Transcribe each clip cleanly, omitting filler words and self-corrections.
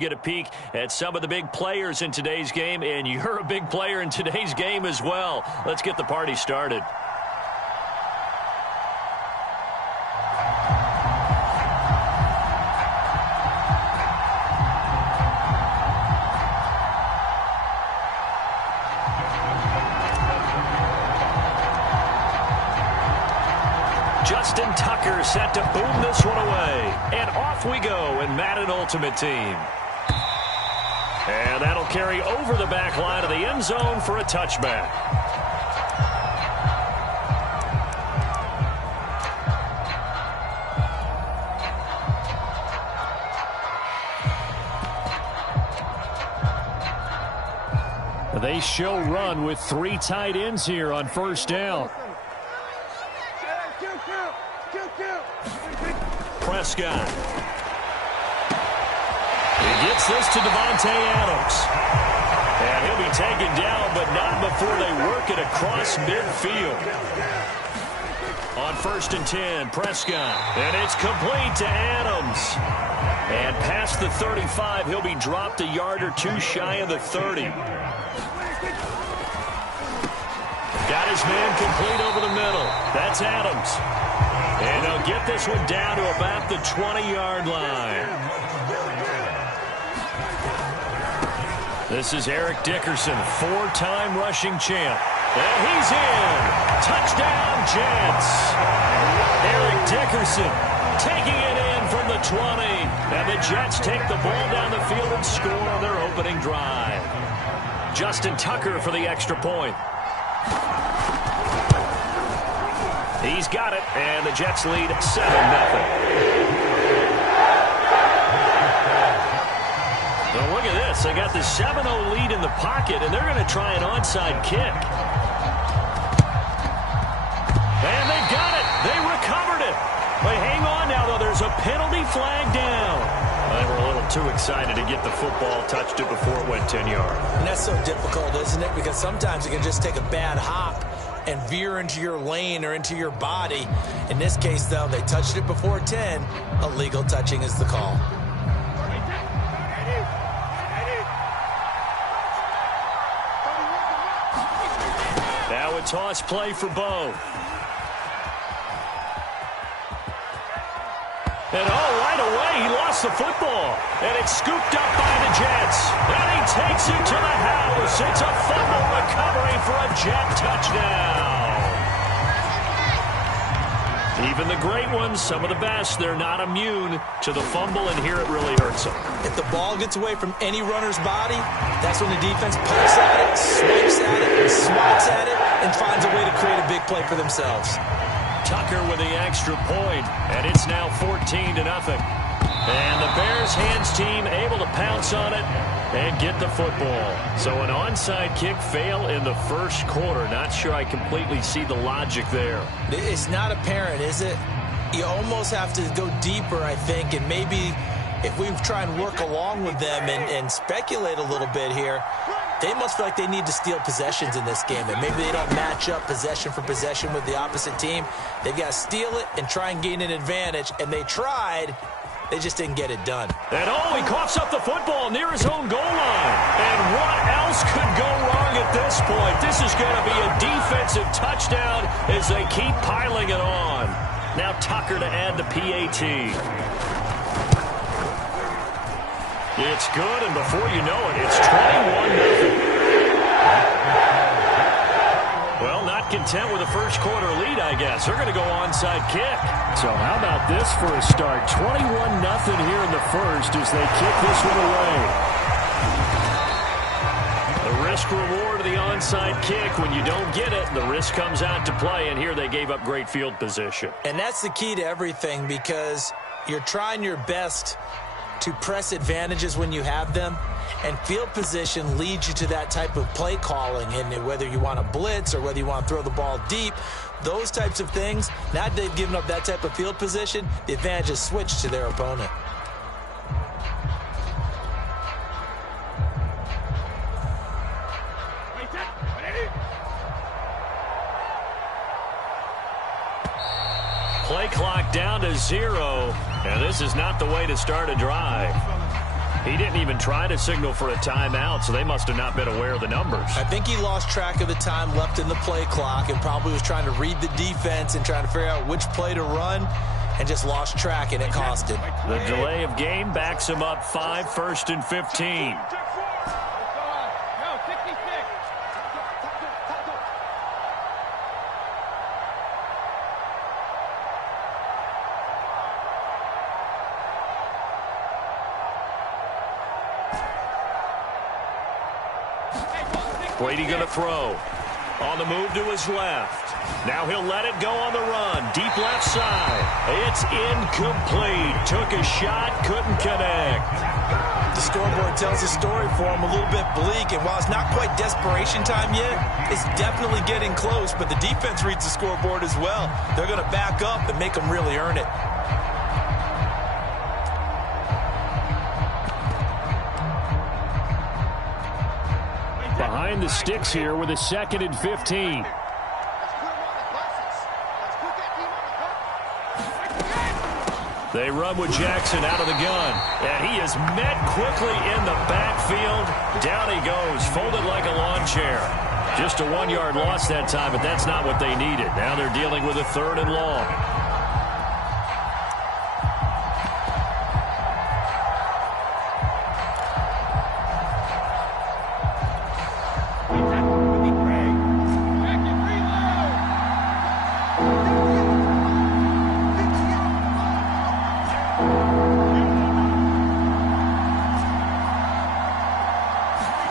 Get a peek at some of the big players in today's game, and you're a big player in today's game as well. Let's get the party started. Justin Tucker set to boom this one away. And off we go in Madden Ultimate Team. And that'll carry over the back line of the end zone for a touchback. They show run with 3 tight ends here on first down. Prescott. He gets this to Devontae Adams. And he'll be taken down, but not before they work it across midfield. On 1st and 10, Prescott. And it's complete to Adams. And past the 35, he'll be dropped a yard or 2 shy of the 30. Got his man complete over the middle. That's Adams. And they'll get this one down to about the 20-yard line. This is Eric Dickerson, 4-time rushing champ. And he's in. Touchdown, Jets. Eric Dickerson taking it in from the 20. And the Jets take the ball down the field and score on their opening drive. Justin Tucker for the extra point. He's got it, and the Jets lead 7-0. Well, look at this. They got the 7-0 lead in the pocket, and they're going to try an onside kick. And they've got it. They recovered it. But hang on now, though. There's a penalty flag down. They were a little too excited to get the football, touched it before it went 10 yards. And that's so difficult, isn't it? Because sometimes you can just take a bad hop and veer into your lane or into your body. In this case, though, they touched it before 10. Illegal touching is the call. Now a toss play for Bo. And right away, he lost the football. And it's scooped up by the Jets. And he takes it to the house. It's a fumble recovery for a Jet touchdown. Even the great ones, some of the best, they're not immune to the fumble, and here it really hurts them. If the ball gets away from any runner's body, that's when the defense pokes at it, swipes at it, swats at it, and finds a way to create a big play for themselves. Tucker with the extra point, and it's now 14-0. And the Bears hands team able to pounce on it and get the football. So an onside kick fail in the first quarter. Not sure I completely see the logic there. It's not apparent, is it? You almost have to go deeper, I think, and maybe if we try and work along with them and speculate a little bit here, they must feel like they need to steal possessions in this game, and maybe they don't match up possession for possession with the opposite team. They've got to steal it and try and gain an advantage, and they tried. They just didn't get it done. And he coughs up the football near his own goal line. And what else could go wrong at this point? This is going to be a defensive touchdown as they keep piling it on. Now Tucker to add the PAT. It's good, and before you know it, it's 21-0. Well, not content with a first quarter lead, I guess. They're going to go onside kick. So how about this for a start? 21-0 here in the first as they kick this one away. The risk-reward of the onside kick. When you don't get it, the risk comes out to play, and here they gave up great field position. And that's the key to everything, because you're trying your best to press advantages when you have them, and field position leads you to that type of play calling. And whether you want to blitz or whether you want to throw the ball deep, those types of things, now that they've given up that type of field position, the advantage is switched to their opponent. Play clock down to 0, and this is not the way to start a drive. He didn't even try to signal for a timeout, so they must have not been aware of the numbers. I think he lost track of the time left in the play clock and probably was trying to read the defense and trying to figure out which play to run and just lost track, and it cost him. The delay of game backs him up 5, 1st and 15. Brady going to throw. On the move to his left. Now he'll let it go on the run. Deep left side. It's incomplete. Took a shot, couldn't connect. The scoreboard tells a story for him, a little bit bleak, and while it's not quite desperation time yet, it's definitely getting close, but the defense reads the scoreboard as well. They're going to back up and make them really earn it. Behind the sticks here with a 2nd and 15. They run with Jackson out of the gun. And he is met quickly in the backfield. Down he goes, folded like a lawn chair. Just a 1-yard loss that time, but that's not what they needed. Now they're dealing with a 3rd and long.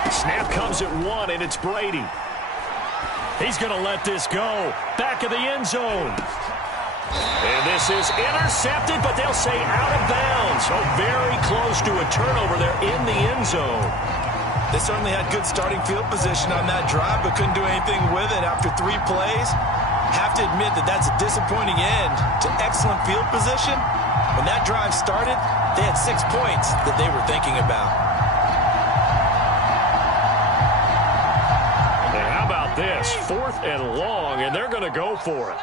Snap comes at 1, and it's Brady. He's going to let this go. Back of the end zone. And this is intercepted, but they'll say out of bounds. So very close to a turnover there in the end zone. They certainly had good starting field position on that drive, but couldn't do anything with it after 3 plays. Have to admit that that's a disappointing end to excellent field position. When that drive started, they had 6 points that they were thinking about. This 4th and long, and they're going to go for it.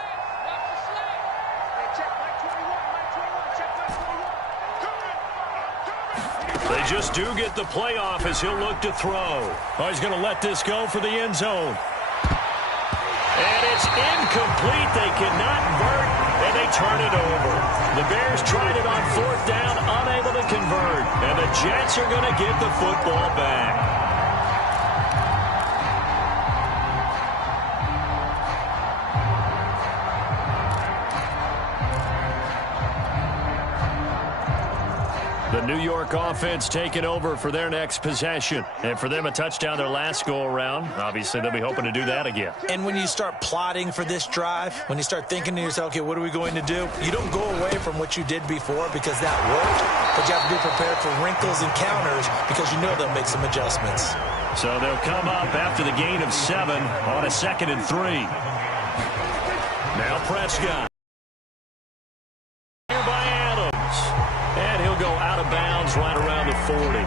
They just do get the playoff as he'll look to throw. Oh, he's going to let this go for the end zone. And it's incomplete. They cannot convert, and they turn it over. The Bears tried it on 4th down, unable to convert. And the Jets are going to get the football back. The New York offense taking over for their next possession. And for them, a touchdown their last go-around. Obviously, they'll be hoping to do that again. And when you start plotting for this drive, when you start thinking to yourself, okay, what are we going to do? You don't go away from what you did before because that worked, but you have to be prepared for wrinkles and counters because you know they'll make some adjustments. So they'll come up after the gain of 7 on a 2nd and 3. Now Prescott. Right around the 40.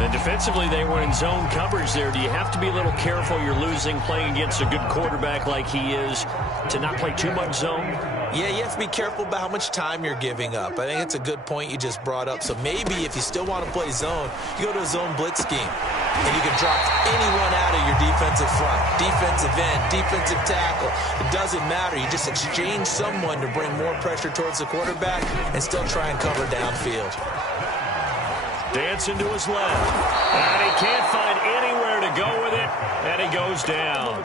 And defensively, they were in zone coverage there. Do you have to be a little careful? You're losing, playing against a good quarterback like he is, to not play too much zone? Yeah, you have to be careful about how much time you're giving up. I think it's a good point you just brought up. So maybe if you still want to play zone, you go to a zone blitz scheme. And you can drop anyone out of your defensive front, defensive end, defensive tackle. It doesn't matter. You just exchange someone to bring more pressure towards the quarterback and still try and cover downfield. Dancing to his left. And he can't find anywhere to go with it, and he goes down.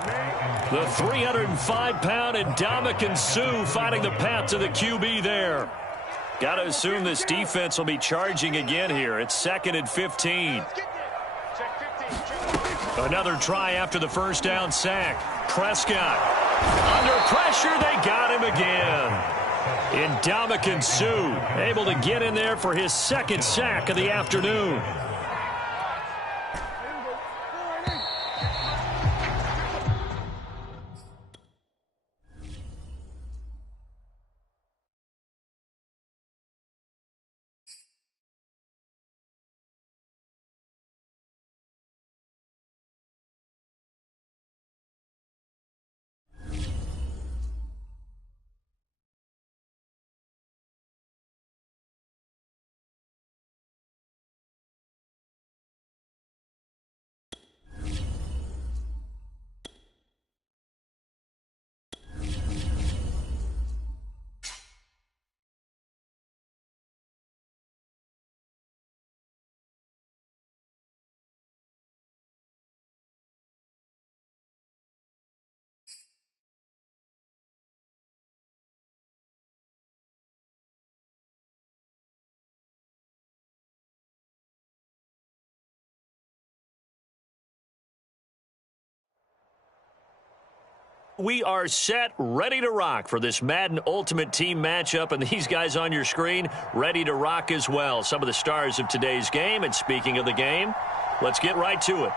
The 305-pound Ndamukong Suh finding the path to the QB there. Got to assume this defense will be charging again here. It's 2nd and 15. Another try after the 1st down sack. Prescott. Under pressure, they got him again. Ndamukong Suh able to get in there for his 2nd sack of the afternoon. We are set, ready to rock for this Madden Ultimate Team matchup, and these guys on your screen ready to rock as well. Some of the stars of today's game, and speaking of the game, let's get right to it.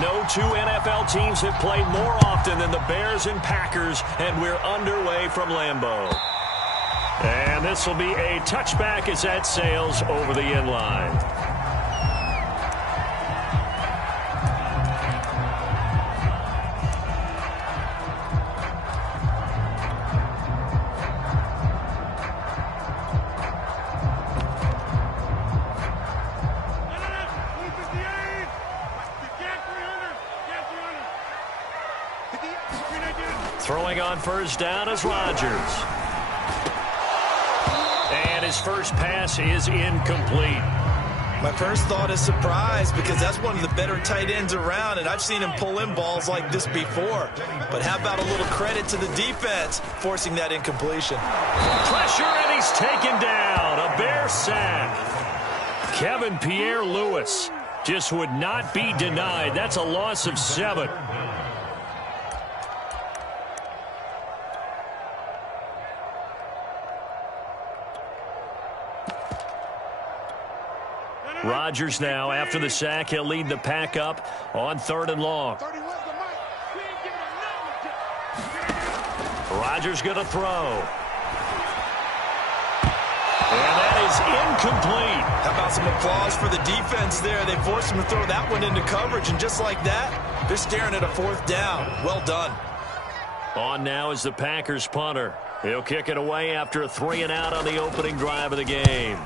No two NFL teams have played more often than the Bears and Packers, and we're underway from Lambeau. And this will be a touchback as that sails over the end line. Throwing on first down is Rodgers. And his first pass is incomplete. My first thought is surprise because that's one of the better tight ends around, and I've seen him pull in balls like this before. But how about a little credit to the defense forcing that incompletion? Pressure, and he's taken down. A Bear sack. Kevin Pierre-Louis just would not be denied. That's a loss of 7. Rodgers now, after the sack, he'll lead the pack up on 3rd and long. Rodgers going to throw. And that is incomplete. How about some applause for the defense there? They forced him to throw that one into coverage, and just like that, they're staring at a 4th down. Well done. On now is the Packers punter. He'll kick it away after a 3-and-out on the opening drive of the game.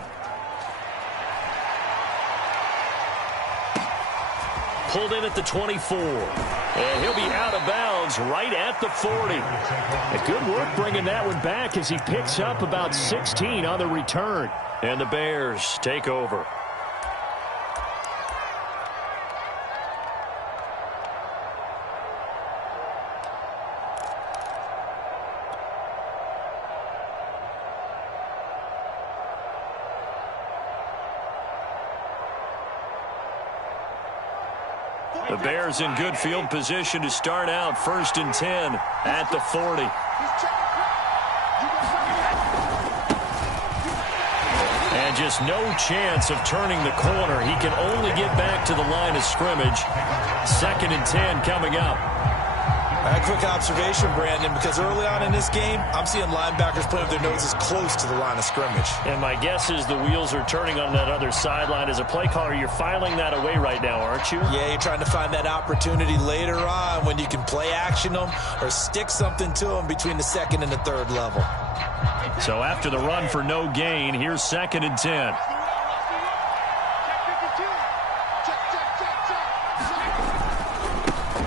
Pulled in at the 24. And he'll be out of bounds right at the 40. And good work bringing that one back as he picks up about 16 on the return. And the Bears take over. The Bears in good field position to start out 1st and 10 at the 40. And just no chance of turning the corner. He can only get back to the line of scrimmage. 2nd and 10 coming up. A quick observation, Brandon, because early on in this game, I'm seeing linebackers playing with their noses close to the line of scrimmage. And my guess is the wheels are turning on that other sideline. As a play caller, you're filing that away right now, aren't you? Yeah, you're trying to find that opportunity later on when you can play action them or stick something to them between the 2nd and the 3rd level. So after the run for no gain, here's 2nd and 10.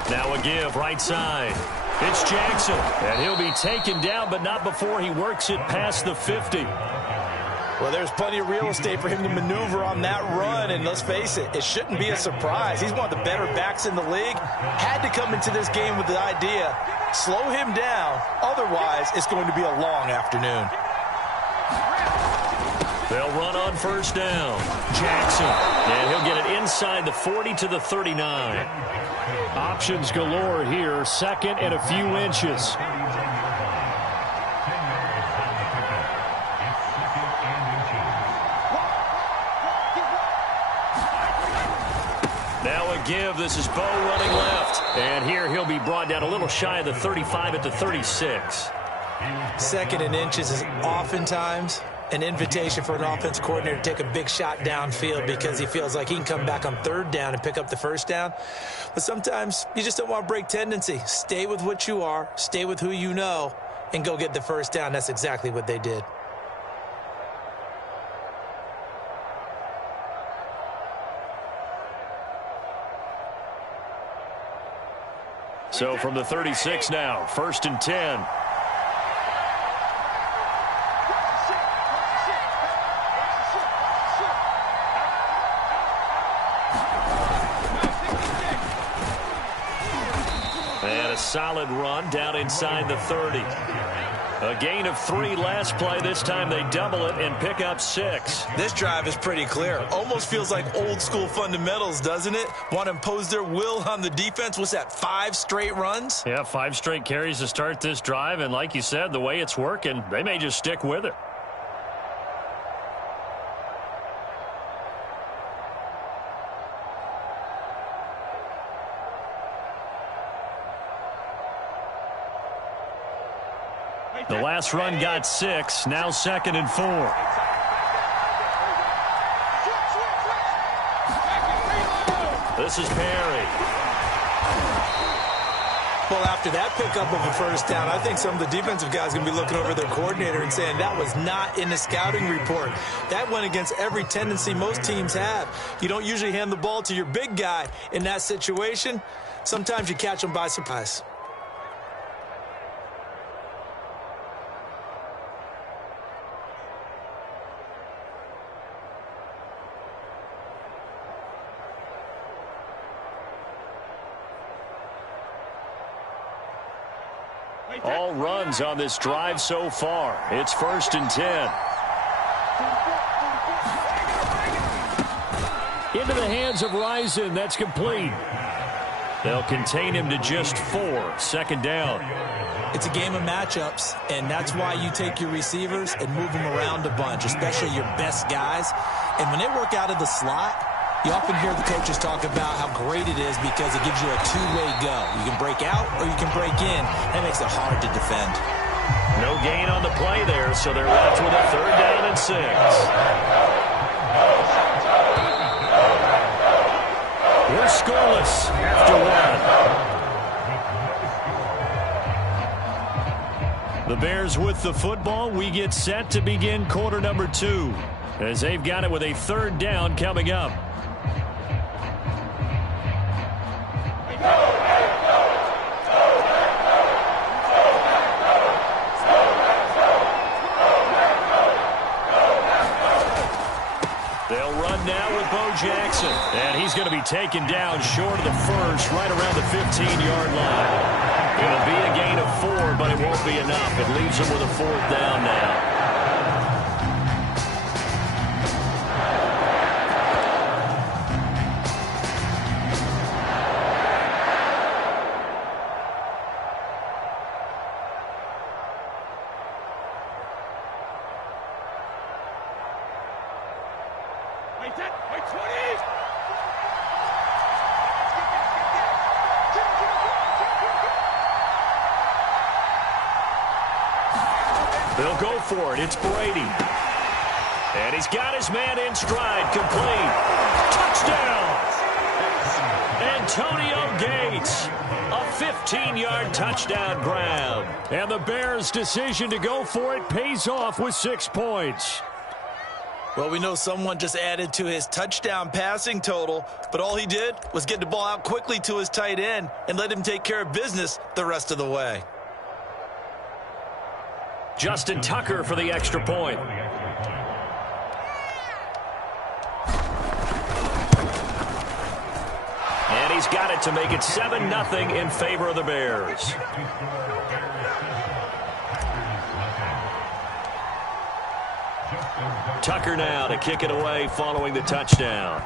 Now a give right side. It's Jackson, and he'll be taken down, but not before he works it past the 50. Well, there's plenty of real estate for him to maneuver on that run, and let's face it, it shouldn't be a surprise. He's one of the better backs in the league. Had to come into this game with the idea, slow him down, otherwise it's going to be a long afternoon. They'll run on first down. Jackson, and he'll get it inside the 40 to the 39. Options galore here, 2nd and a few inches. Now a give. This is Bo running left. And here he'll be brought down a little shy of the 35 at the 36. 2nd and inches is oftentimes an invitation for an offense coordinator to take a big shot downfield because he feels like he can come back on 3rd down and pick up the 1st down. But sometimes you just don't want to break tendency. Stay with what you are, stay with who you know, and go get the 1st down. That's exactly what they did. So from the 36 now, 1st and 10. And a solid run down inside the 30. A gain of 3 last play. This time they double it and pick up 6. This drive is pretty clear. Almost feels like old school fundamentals, doesn't it? Want to impose their will on the defense. What's that, 5 straight runs? Yeah, 5 straight carries to start this drive. And like you said, the way it's working, they may just stick with it. The last run got 6. Now 2nd and 4. This is Perry. Well, after that pickup of a first down, I think some of the defensive guys are going to be looking over their coordinator and saying that was not in the scouting report. That went against every tendency most teams have. You don't usually hand the ball to your big guy in that situation. Sometimes you catch them by surprise. All runs on this drive so far. It's 1st and 10. Into the hands of Rison. That's complete. They'll contain him to just 4. 2nd down. It's a game of matchups, and that's why you take your receivers and move them around a bunch, especially your best guys. And when they work out of the slot, you often hear the coaches talk about how great it is because it gives you a two-way go. You can break out or you can break in. That makes it hard to defend. No gain on the play there, so they're left with a 3rd down and 6. We're scoreless after 1. The Bears with the football. We get set to begin quarter number 2 as they've got it with a 3rd down coming up. Jackson, and he's going to be taken down short of the first, right around the 15-yard line. It'll be a gain of 4, but it won't be enough. It leaves him with a 4th down now. They'll go for it. It's Brady. And he's got his man in stride. Complete. Touchdown. Antonio Gates. A 15-yard touchdown grab. And the Bears' decision to go for it pays off with 6 points. Well, we know someone just added to his touchdown passing total, but all he did was get the ball out quickly to his tight end and let him take care of business the rest of the way. Justin Tucker for the extra point. And he's got it to make it 7-0 in favor of the Bears. Tucker now to kick it away following the touchdown.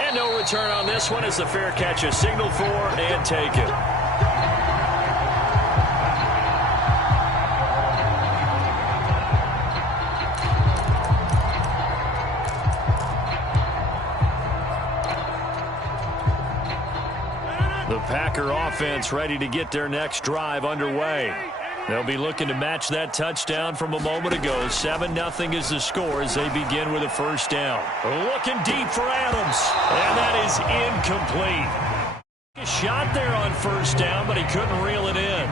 And no return on this one as the fair catch is signaled for and taken. The Packer offense ready to get their next drive underway. They'll be looking to match that touchdown from a moment ago. 7-0 is the score as they begin with a 1st down. Looking deep for Adams, and that is incomplete. A shot there on 1st down, but he couldn't reel it in.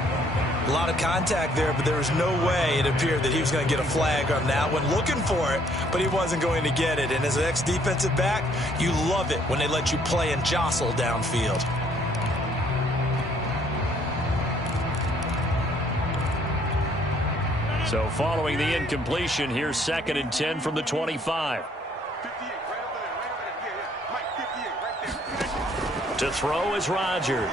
A lot of contact there, but there was no way it appeared that he was going to get a flag on that one. Looking for it, but he wasn't going to get it. And as an ex-defensive back, you love it when they let you play and jostle downfield. So following the incompletion, here's 2nd and 10 from the 25. To throw is Rodgers.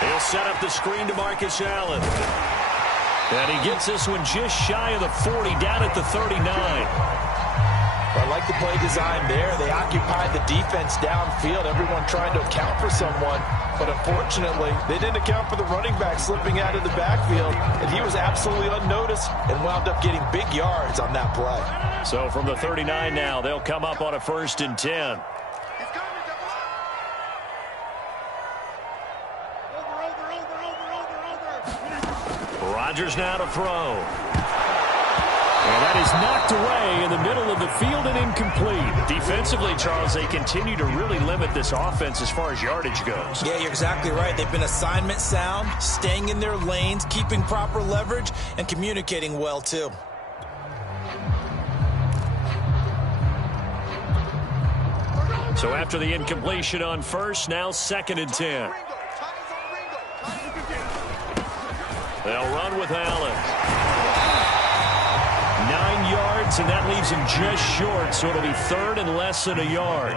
He'll set up the screen to Marcus Allen. And he gets this one just shy of the 40, down at the 39. I like the play design there. They occupied the defense downfield, everyone trying to account for someone. But unfortunately, they didn't account for the running back slipping out of the backfield, and he was absolutely unnoticed and wound up getting big yards on that play. So from the 39 now, they'll come up on a 1st and 10. Rodgers now to throw. And that is knocked away in the middle of the field and incomplete. Defensively, Charles, they continue to really limit this offense as far as yardage goes. Yeah, you're exactly right. They've been assignment sound, staying in their lanes, keeping proper leverage, and communicating well, too. So after the incompletion on 1st, now 2nd and 10. They'll run with Allen. 9 yards, and that leaves him just short, so it'll be 3rd and less than a yard.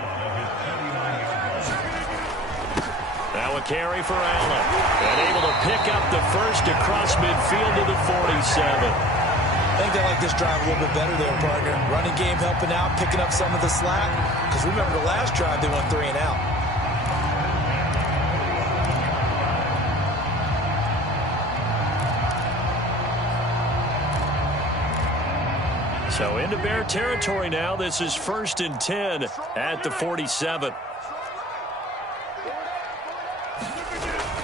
Now a carry for Allen. And able to pick up the 1st across midfield to the 47. I think they like this drive a little bit better there, partner. Running game helping out, picking up some of the slack. Because remember the last drive, they went 3 and out. So into Bear territory now. This is 1st and 10 at the 47.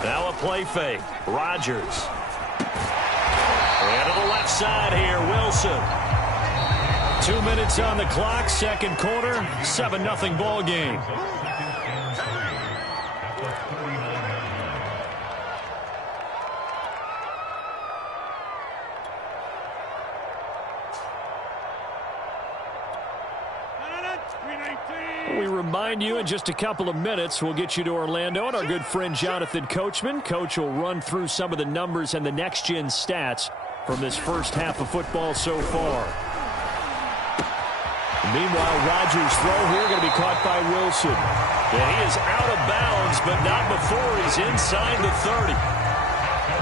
Now a play fake. Rodgers. And to the left side here, Wilson. 2 minutes on the clock, 2nd quarter, 7-0 ball game. We remind you in just a couple of minutes, we'll get you to Orlando and our good friend Jonathan Coachman. Coach will run through some of the numbers and the next-gen stats from this first half of football so far. Meanwhile, Rodgers' throw here going to be caught by Wilson. And he is out of bounds, but not before he's inside the 30.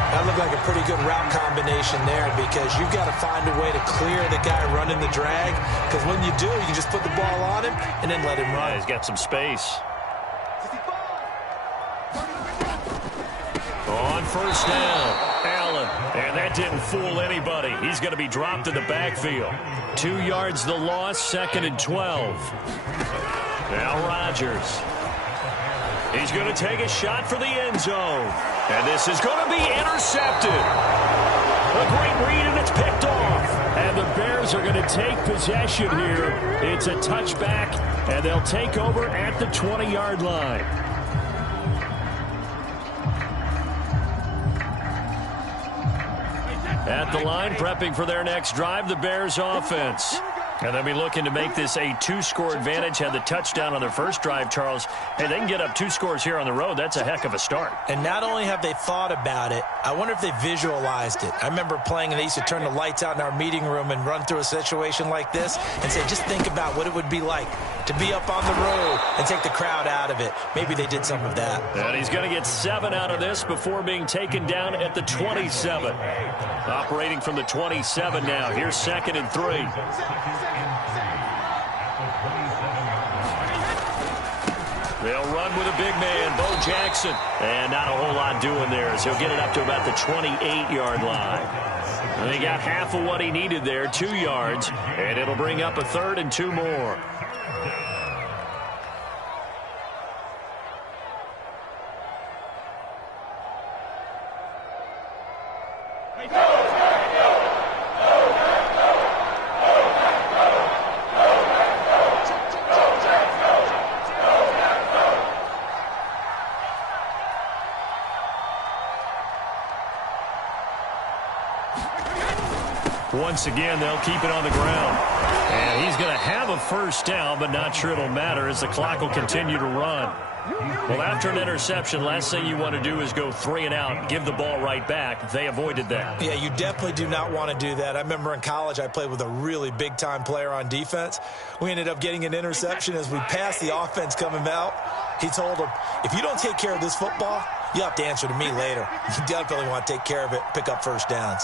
That looked like a pretty good route combination there because you've got to find a way to clear the guy running the drag. Because when you do, you can just put the ball on him and then let him run. Yeah, he's got some space. On 1st down, Allen. And that didn't fool anybody. He's going to be dropped in the backfield. 2 yards the loss, 2nd and 12. Now Rodgers. He's going to take a shot for the end zone. And this is going to be intercepted. A great read, and it's picked off. And the Bears are going to take possession here. It's a touchback, and they'll take over at the 20-yard line. At the line, prepping for their next drive, the Bears offense. And they'll be looking to make this a 2-score advantage. Had the touchdown on their first drive, Charles. Hey, they can get up 2 scores here on the road. That's a heck of a start. And not only have they thought about it, I wonder if they visualized it. I remember playing, and they used to turn the lights out in our meeting room and run through a situation like this and say, just think about what it would be like to be up on the road and take the crowd out of it. Maybe they did some of that. And he's going to get 7 out of this before being taken down at the 27. Operating from the 27 now. Here's 2nd and 3. They'll run with a big man, Bo Jackson. And not a whole lot doing there, as he'll get it up to about the 28-yard line. And he got half of what he needed there, 2 yards, and it'll bring up a 3rd and 2 more. Once again, they'll keep it on the ground. And he's going to have a first down, but not sure it'll matter as the clock will continue to run. Well, after an interception, last thing you want to do is go 3 and out and give the ball right back. They avoided that. Yeah, you definitely do not want to do that. I remember in college I played with a really big-time player on defense. We ended up getting an interception as we passed the offense coming out. He told him, if you don't take care of this football, you have to answer to me later. You definitely want to take care of it, pick up first downs.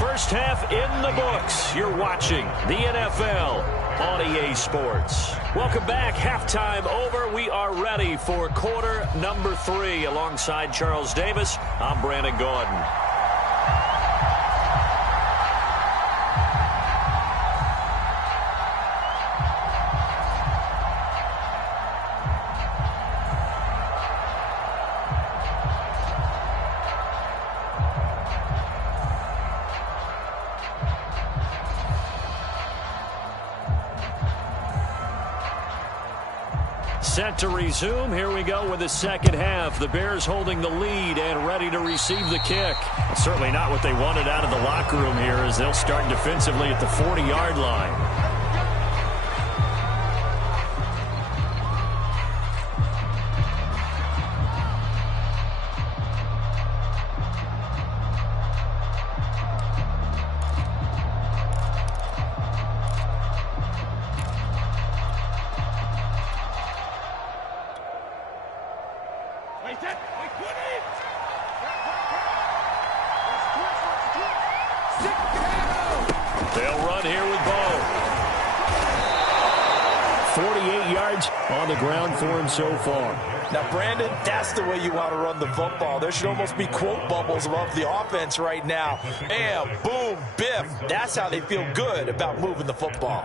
First half in the books. You're watching the NFL on EA Sports. Welcome back. Halftime over. We are ready for quarter number 3. Alongside Charles Davis, I'm Brandon Gordon. Set to resume. Here we go with the second half. The Bears holding the lead and ready to receive the kick. Certainly not what they wanted out of the locker room here as they'll start defensively at the 40-yard line. They'll run here with Bo. 48 yards on the ground for him so far. Now, Brandon, that's the way you want to run the football. There should almost be quote bubbles above the offense right now. Bam, boom, biff. That's how they feel good about moving the football.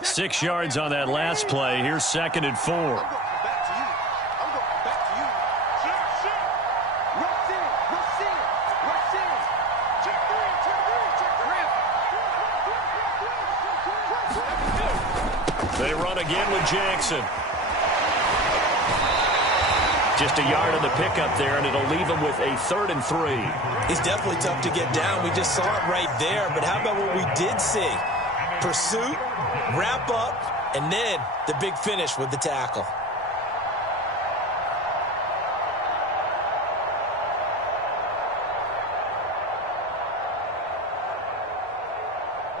6 yards on that last play. Here's 2nd and 4. They run again with Jackson. Just a yard on the pickup there, and it'll leave him with a 3rd and 3. He's definitely tough to get down. We just saw it right there. But how about what we did see? Pursuit, wrap up, and then the big finish with the tackle.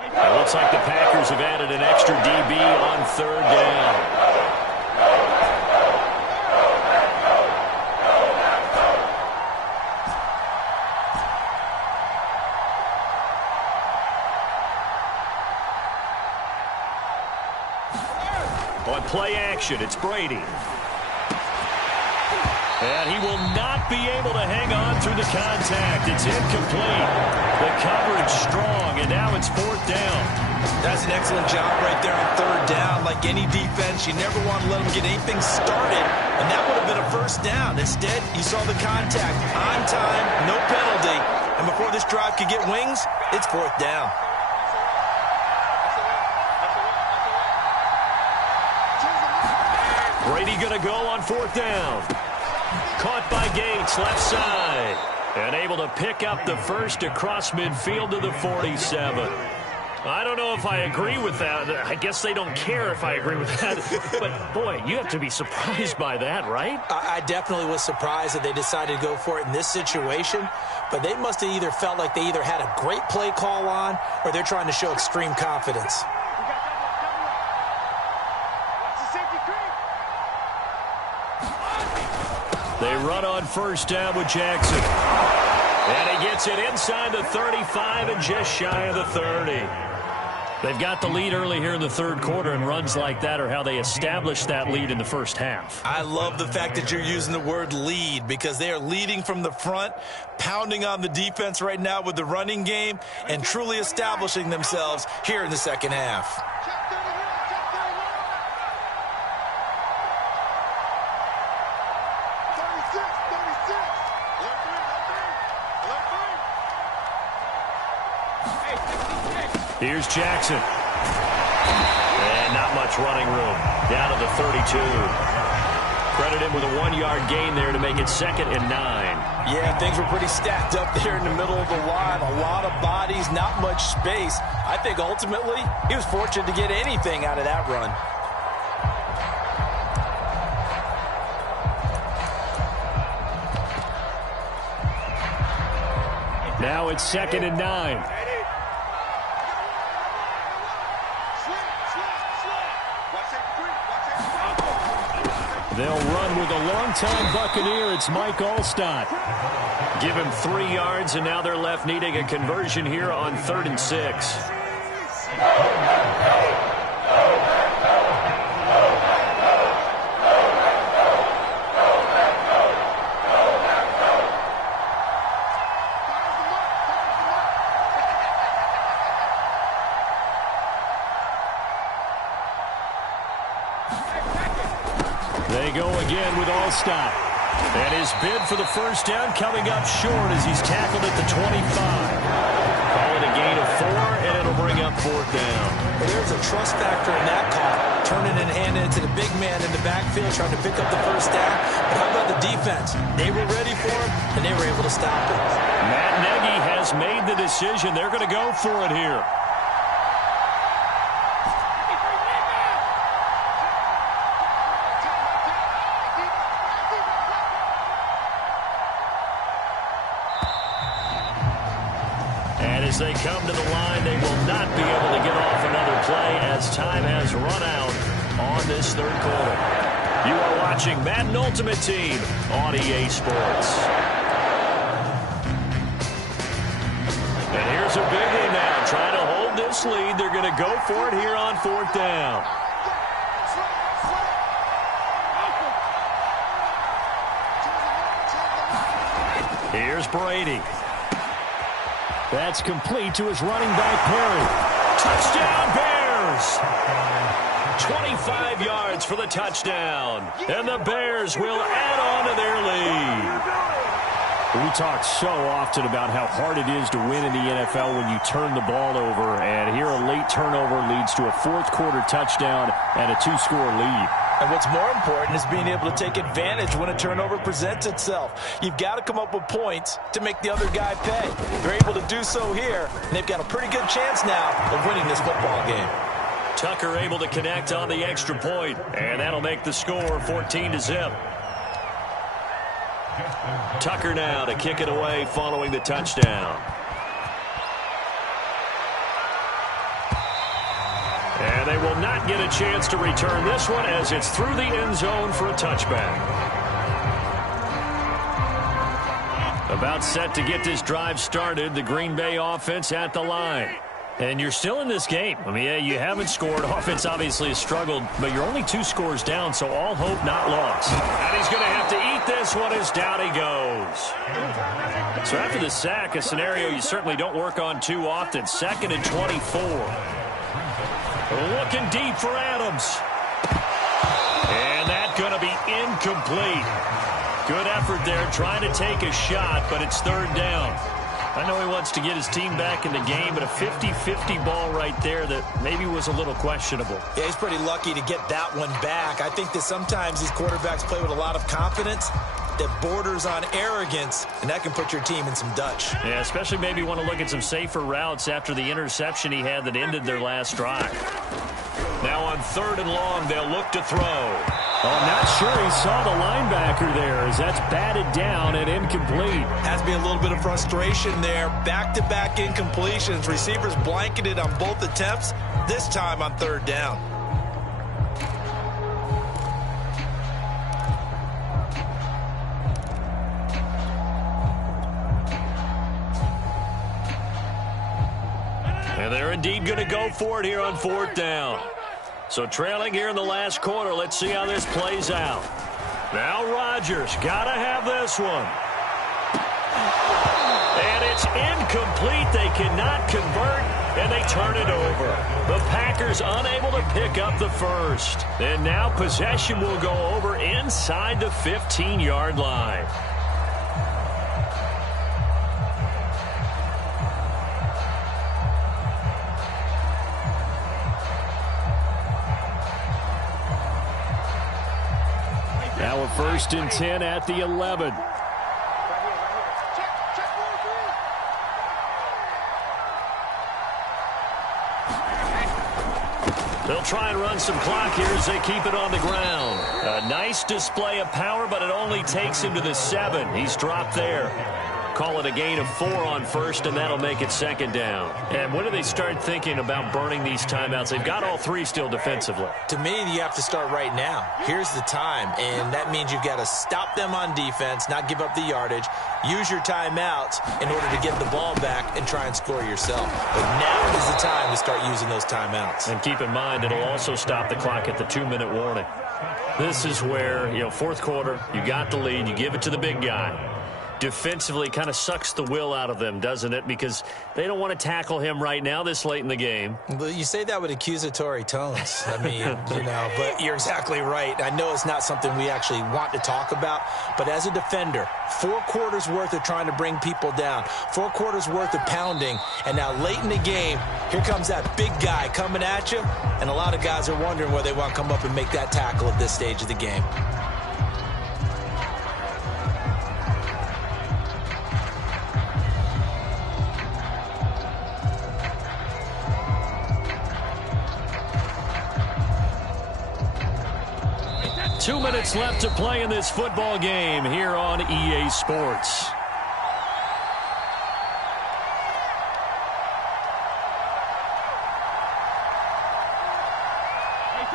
It looks like the Packers have added an extra DB on 3rd down. On play action, it's Brady. And he will not be able to hang on through the contact. It's incomplete. The coverage strong, and now it's 4th down. That's an excellent job right there on 3rd down. Like any defense, you never want to let them get anything started, and that would have been a 1st down. Instead, you saw the contact. On time, no penalty. And before this drive could get wings, it's 4th down. Brady going to go on 4th down. Caught by Gates, left side. And able to pick up the first across midfield to the 47. I don't know if I agree with that. I guess they don't care if I agree with that. But, boy, you have to be surprised by that, right? I definitely was surprised that they decided to go for it in this situation. But they must have either felt like they either had a great play call on or they're trying to show extreme confidence. They run on 1st down with Jackson. And he gets it inside the 35 and just shy of the 30. They've got the lead early here in the 3rd quarter, and runs like that are how they establish that lead in the 1st half. I love the fact that you're using the word lead because they are leading from the front, pounding on the defense right now with the running game, and truly establishing themselves here in the 2nd half. Here's Jackson. And not much running room. Down to the 32. Credit him with a 1-yard gain there to make it 2nd and 9. Yeah, things were pretty stacked up there in the middle of the line. A lot of bodies, not much space. I think ultimately he was fortunate to get anything out of that run. Now it's 2nd and 9. They'll run with a longtime Buccaneer. It's Mike Allstott. Give him 3 yards, and now they're left needing a conversion here on 3rd and 6. They go again with Allstott. And his bid for the first down coming up short as he's tackled at the 25. Call it a gain of 4, and it'll bring up 4th down. Well, there's a trust factor in that call. Turning and handing it to the big man in the backfield, trying to pick up the first down. But how about the defense? They were ready for him, and they were able to stop him. Matt Nagy has made the decision. They're going to go for it here. As they come to the line, they will not be able to get off another play as time has run out on this 3rd quarter. You are watching Madden Ultimate Team on EA Sports. And here's a big one now. Trying to hold this lead. They're going to go for it here on 4th down. Here's Brady. That's complete to his running back, Perry. Touchdown, Bears! 25 yards for the touchdown. And the Bears will add on to their lead. We talk so often about how hard it is to win in the NFL when you turn the ball over. And here a late turnover leads to a 4th quarter touchdown and a 2-score lead. And what's more important is being able to take advantage when a turnover presents itself. You've got to come up with points to make the other guy pay. They're able to do so here, and they've got a pretty good chance now of winning this football game. Tucker able to connect on the extra point, and that'll make the score 14-0. Tucker now to kick it away following the touchdown. And they will not get a chance to return this one as it's through the end zone for a touchback. About set to get this drive started, the Green Bay offense at the line. And you're still in this game. I mean, yeah, you haven't scored. Offense obviously has struggled, but you're only 2 scores down, so all hope not lost. And he's going to have to eat this one as down he goes. So after the sack, a scenario you certainly don't work on too often. 2nd and 24. Looking deep for Adams. And that's going to be incomplete. Good effort there trying to take a shot, but it's 3rd down. I know he wants to get his team back in the game, but a 50-50 ball right there that maybe was a little questionable. Yeah, he's pretty lucky to get that one back. I think that sometimes these quarterbacks play with a lot of confidence that borders on arrogance, and that can put your team in some Dutch. Yeah, especially maybe want to look at some safer routes after the interception he had that ended their last drive. Now on 3rd and long, they'll look to throw. Oh, I'm not sure he saw the linebacker there as that's batted down and incomplete. Has to be a little bit of frustration there. Back-to-back incompletions. Receivers blanketed on both attempts, this time on 3rd down. And they're indeed going to go for it here on 4th down. So trailing here in the last quarter, let's see how this plays out. Now Rodgers, got to have this one. And it's incomplete. They cannot convert, and they turn it over. The Packers unable to pick up the first. And now possession will go over inside the 15-yard line. Now a 1st and 10 at the 11. They'll try and run some clock here as they keep it on the ground. A nice display of power, but it only takes him to the 7. He's dropped there. Call it a gain of 4 on first, and that'll make it second down. And when do they start thinking about burning these timeouts? They've got all 3 still defensively. To me, you have to start right now. Here's the time, and that means you've got to stop them on defense, not give up the yardage, use your timeouts in order to get the ball back and try and score yourself. But now is the time to start using those timeouts. And keep in mind, it'll also stop the clock at the 2-minute warning. This is where, fourth quarter, you got the lead, you give it to the big guy. Defensively kind of sucks the will out of them, doesn't it? Because they don't want to tackle him right now this late in the game. Well, you say that with accusatory tones. I mean, but you're exactly right. I know it's not something we actually want to talk about, but as a defender, 4 quarters worth of trying to bring people down, 4 quarters worth of pounding, and now late in the game, here comes that big guy coming at you, and a lot of guys are wondering whether they want to come up and make that tackle at this stage of the game. Two minutes left to play in this football game here on EA Sports.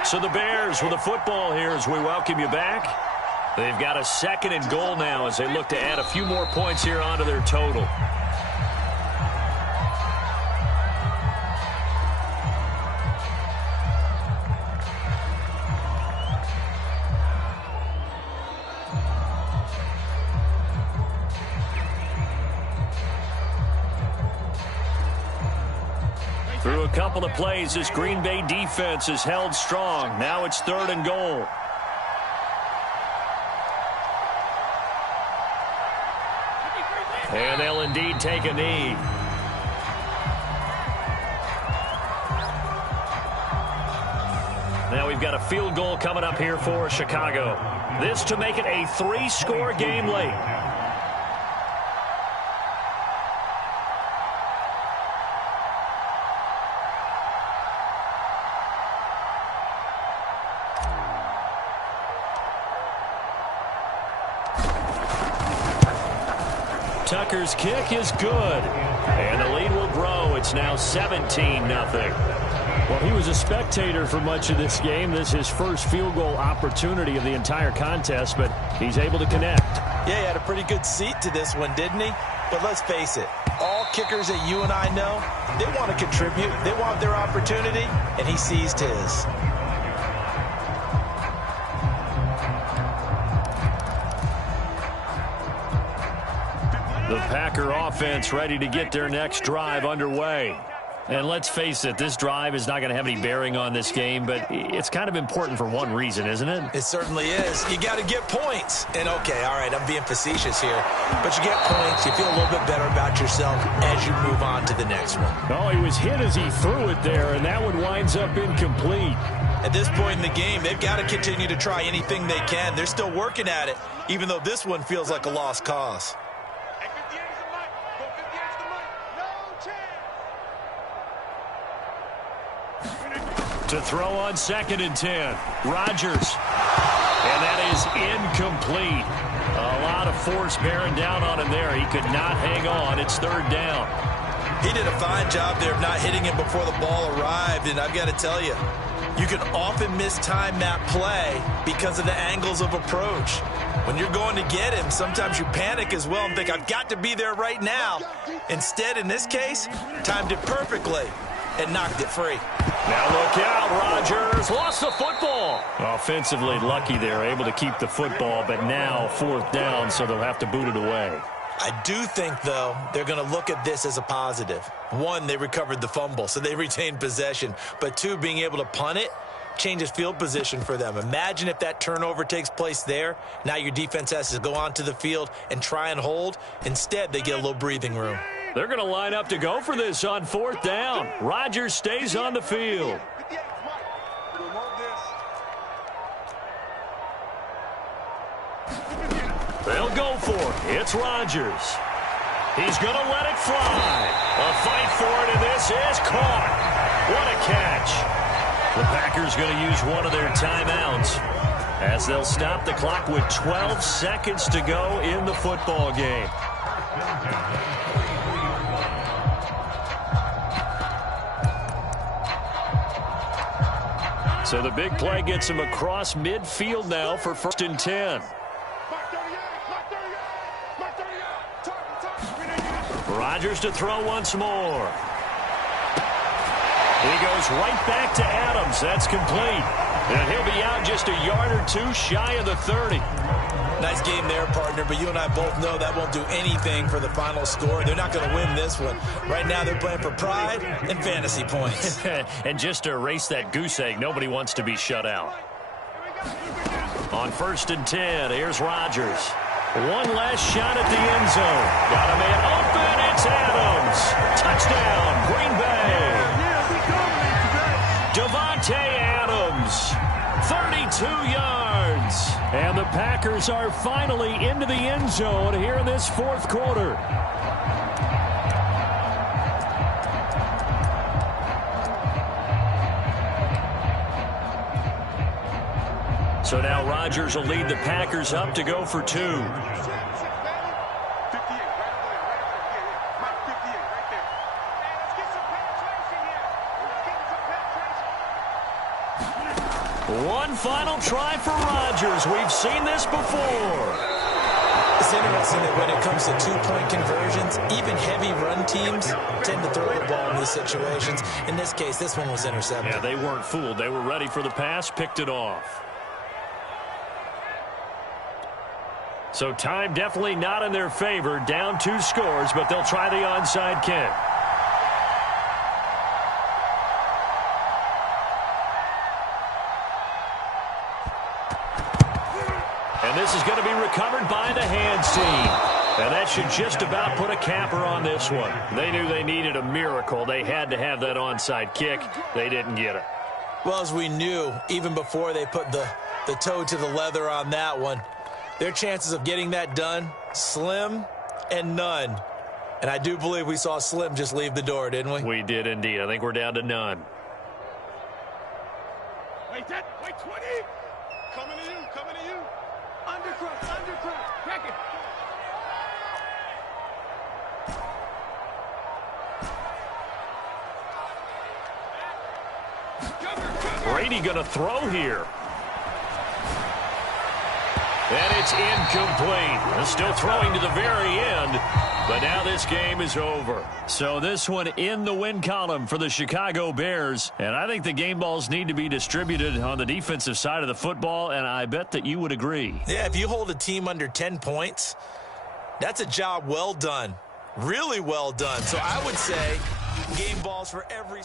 So the Bears with the football here as we welcome you back. They've got a 2nd and goal now as they look to add a few more points here onto their total. Through a couple of plays, this Green Bay defense is held strong. Now it's 3rd and goal. And they'll indeed take a knee. Now we've got a field goal coming up here for Chicago. This to make it a 3-score game late. Tucker's kick is good, and the lead will grow. It's now 17-0. Well, he was a spectator for much of this game. This is his first field goal opportunity of the entire contest, but he's able to connect. Yeah, he had a pretty good seat to this one, didn't he? But let's face it, all kickers that you and I know, they want to contribute. They want their opportunity, and he seized his. The Packer offense ready to get their next drive underway. And let's face it, this drive is not going to have any bearing on this game, but it's kind of important for one reason, isn't it? It certainly is. You got to get points. And, okay, all right, I'm being facetious here, but you get points. You feel a little bit better about yourself as you move on to the next one. Oh, he was hit as he threw it there, and that one winds up incomplete. At this point in the game, they've got to continue to try anything they can. They're still working at it, even though this one feels like a lost cause. To throw on 2nd and 10. Rodgers. And that is incomplete. A lot of force bearing down on him there. He could not hang on. It's 3rd down. He did a fine job there of not hitting him before the ball arrived, and I've got to tell you, you can often mistime that play because of the angles of approach. When you're going to get him, sometimes you panic as well and think, I've got to be there right now. Instead, in this case, timed it perfectly and knocked it free. Now look out, Rodgers lost the football. Offensively lucky they're able to keep the football, but now 4th down, so they'll have to boot it away. I do think, though, they're going to look at this as a positive. 1, they recovered the fumble, so they retained possession. But 2, being able to punt it changes field position for them. Imagine if that turnover takes place there. Now your defense has to go onto the field and try and hold. Instead, they get a little breathing room. They're going to line up to go for this on 4th down. Rodgers stays on the field. They'll go for it. It's Rodgers. He's going to let it fly. A fight for it, and this is caught. What a catch. The Packers going to use one of their timeouts as they'll stop the clock with 12 seconds to go in the football game. So the big play gets him across midfield now for 1st and 10. Rodgers to throw once more. He goes right back to Adams. That's complete. And he'll be out just a yard or two shy of the 30. Nice game there, partner, but you and I both know that won't do anything for the final score. They're not going to win this one. Right now they're playing for pride and fantasy points. And just to erase that goose egg, nobody wants to be shut out. On 1st and 10, here's Rodgers. One last shot at the end zone. Got a man open. It's Adams. Touchdown, Green Bay. Devontae Adams, 32 yards. And the Packers are finally into the end zone here in this 4th quarter. So now Rodgers will lead the Packers up to go for 2. One final try for Rodgers. We've seen this before. It's interesting that when it comes to two-point conversions, even heavy run teams tend to throw the ball in these situations. In this case, this one was intercepted. Yeah, they weren't fooled. They were ready for the pass, picked it off. So time definitely not in their favor. Down 2 scores, but they'll try the onside kick. And this is going to be recovered by the hands team. And that should just about put a capper on this one. They knew they needed a miracle. They had to have that onside kick. They didn't get it. Well, as we knew, even before they put the toe to the leather on that one, their chances of getting that done, slim and none. And I do believe we saw Slim just leave the door, didn't we? We did indeed. I think we're down to none. Wait, 20. Coming to you. Undercross. Back it. Brady going to throw here. And it's incomplete. Still throwing to the very end, but now this game is over. So this one in the win column for the Chicago Bears, and I think the game balls need to be distributed on the defensive side of the football, and I bet that you would agree. Yeah, if you hold a team under 10 points, that's a job well done. Really well done. So I would say game balls for every...